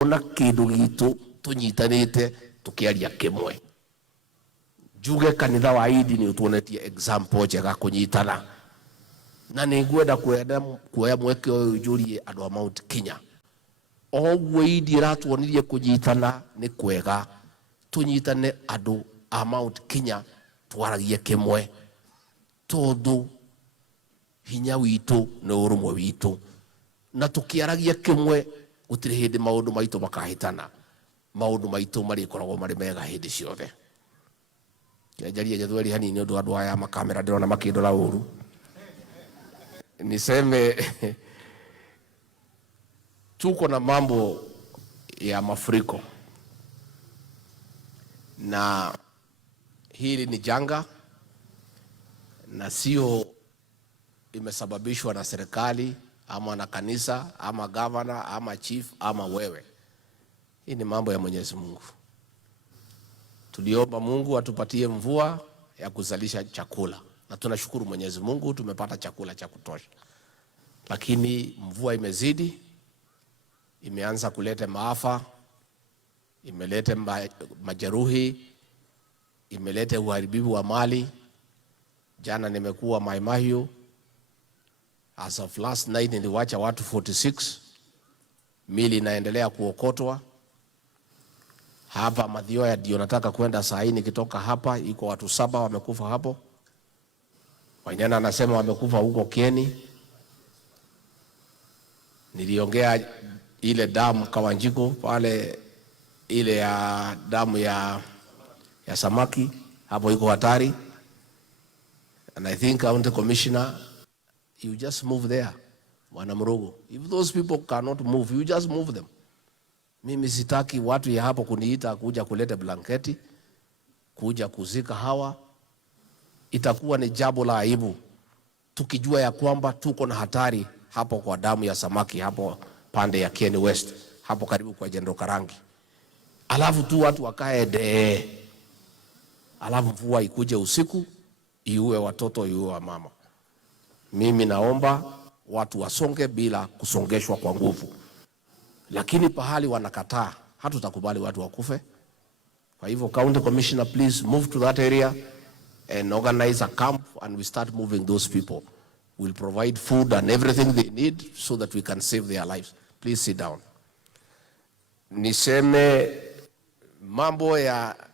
Ona kindu gitu tunyitanite tukiaria kimwe. Juge kanitha wa Idi ni utuonetie example njega kunyitana. Na ningwenda kuoya mweke uyu njurie andu a Mount Kenya. Ogwo Idi iratuonirie kunyitana ni kwega. Tunyitane andu a Mount Kenya twaragie kimwe. Tondu hinya witu ni urumwe witu. Na tukiaragia kimwe gutire hindi maundu maitu makahitana. Maundu maitu marikoragwo mari mega hindi ciothe. Njarie githweri hanini undu andu aya makamera ndirona makindora uru. Niseme tuko na mambo ya mafuriko. Na hili ni janga na sio imesababishwa na serikali ama na kanisa ama governor ama chief ama wewe. Hii ni mambo ya Mwenyezi Mungu. Tuliomba Mungu atupatie mvua ya kuzalisha chakula. Na tunashukuru Mwenyezi Mungu tumepata chakula cha kutosha. Lakini mvua imezidi, imeanza kuleta maafa, imeleta majeruhi, imeleta uharibifu wa mali. Jana nimekuwa Mai Mahiu. As of last night niliwacha watu 46. Mili inaendelea kuokotwa. Hapa Mathioya ndio nataka kwenda saa hii nikitoka hapa, iko watu 7 wamekufa hapo. Wanyana anasema wamekufa huko Kieni. Niliongea ile damu Kawanjiko pale, ile ya damu ya samaki hapo iko hatari. And I think County Commissioner, you just move there, Bwana Murugo. If those people cannot move, you just move them. Mimi sitaki watu ya hapo kuniita kuja kuleta blanketi, kuja kuzika hawa. Itakuwa ni jambo la aibu tukijua ya kwamba tuko na hatari hapo kwa damu ya samaki hapo pande ya Kieni West, hapo karibu kwa Jendo Karangi. Alafu tu watu wakae alafu mvua ikuje usiku iue watoto iue wa mama. Mimi naomba watu wasonge bila kusongeshwa kwa nguvu. Lakini pahali wanakataa, hatutakubali watu wakufe. Kwa hivyo County Commissioner, please move to that area and organize a camp and we start moving those people. We'll provide food and everything they need so that we can save their lives. Please sit down. Niseme mambo ya